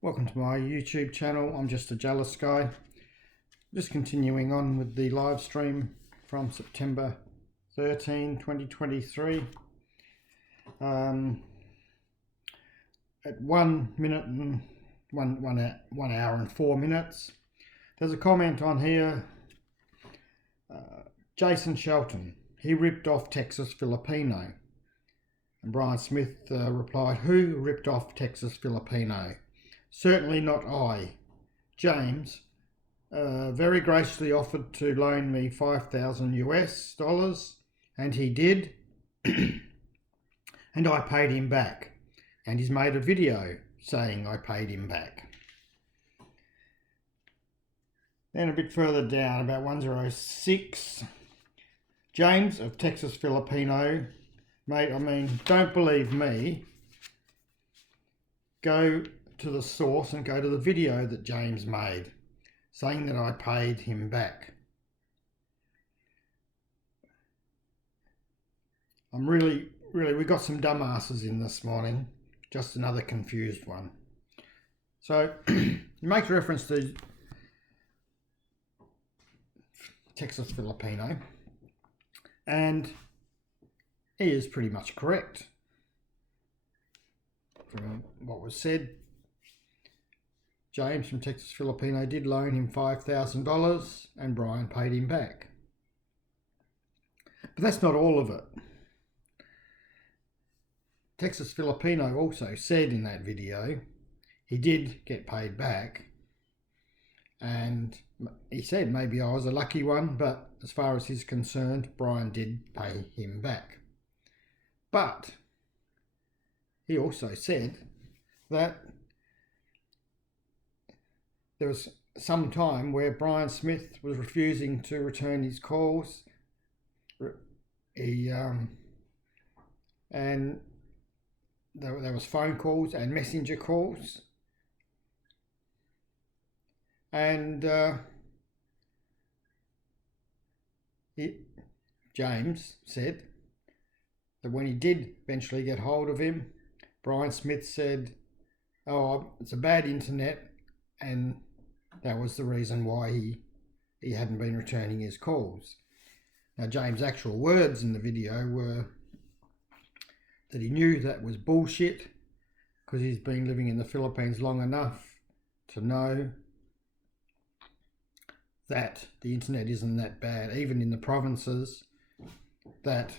Welcome to my YouTube channel. I'm just a jealous guy. Just continuing on with the live stream from September 13, 2023. At 1 minute and 1 hour and 4 minutes. There's a comment on here. Jason Shelton, he ripped off Texas Filipino. And Brian Smith replied, "Who ripped off Texas Filipino? Certainly not I. James very graciously offered to loan me $5,000 and he did and I paid him back, and he's made a video saying I paid him back." Then a bit further down, about 106, James of Texas Filipino, mate, don't believe me, go to the source and go to the video that James made saying that I paid him back. We got some dumbasses in this morning, just another confused one. So he makes reference to Texas Filipino, and he is pretty much correct from what was said. James from Texas Filipino did loan him $5,000 and Brian paid him back. But that's not all of it. Texas Filipino also said in that video he did get paid back, and he said maybe I was a lucky one, but as far as he's concerned, Brian did pay him back. But he also said that there was some time where Brian Smith was refusing to return his calls. And there was phone calls and messenger calls. And James said that when he did eventually get hold of him, Brian Smith said, "Oh, it's a bad internet," and that was the reason why he hadn't been returning his calls. Now, James' actual words in the video were that he knew that was bullshit because he's been living in the Philippines long enough to know that the internet isn't that bad, even in the provinces, that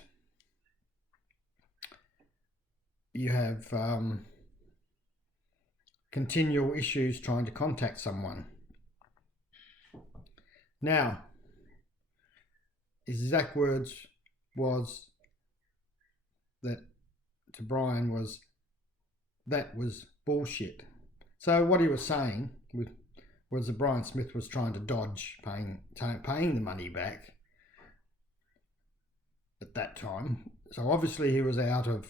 you have continual issues trying to contact someone. Now, his exact words was that to Brian was, that was bullshit. So what he was saying was that Brian Smith was trying to dodge paying the money back at that time. So obviously he was out of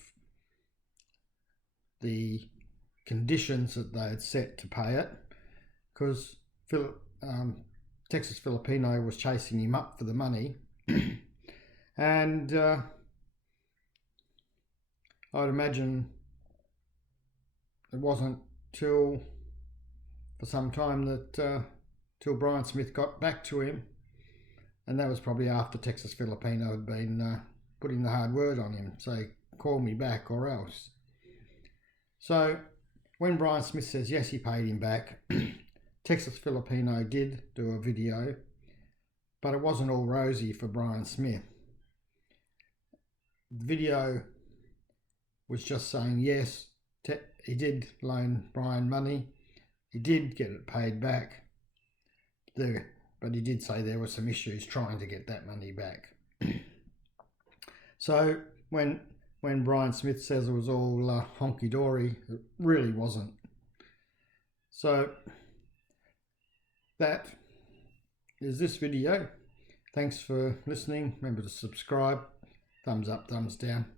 the conditions that they had set to pay it, because Texas Filipino was chasing him up for the money. And I'd imagine it wasn't for some time that till Brian Smith got back to him, and that was probably after Texas Filipino had been putting the hard word on him, say, "Call me back or else." So when Brian Smith says yes, he paid him back, Texas Filipino did do a video, but it wasn't all rosy for Brian Smith. The video was just saying yes, he did loan Brian money, he did get it paid back, but he did say there were some issues trying to get that money back. So when Brian Smith says it was all honky-dory, it really wasn't. So that is this video. Thanks for listening. Remember to subscribe, thumbs up, thumbs down,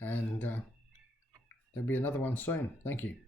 and there'll be another one soon. Thank you.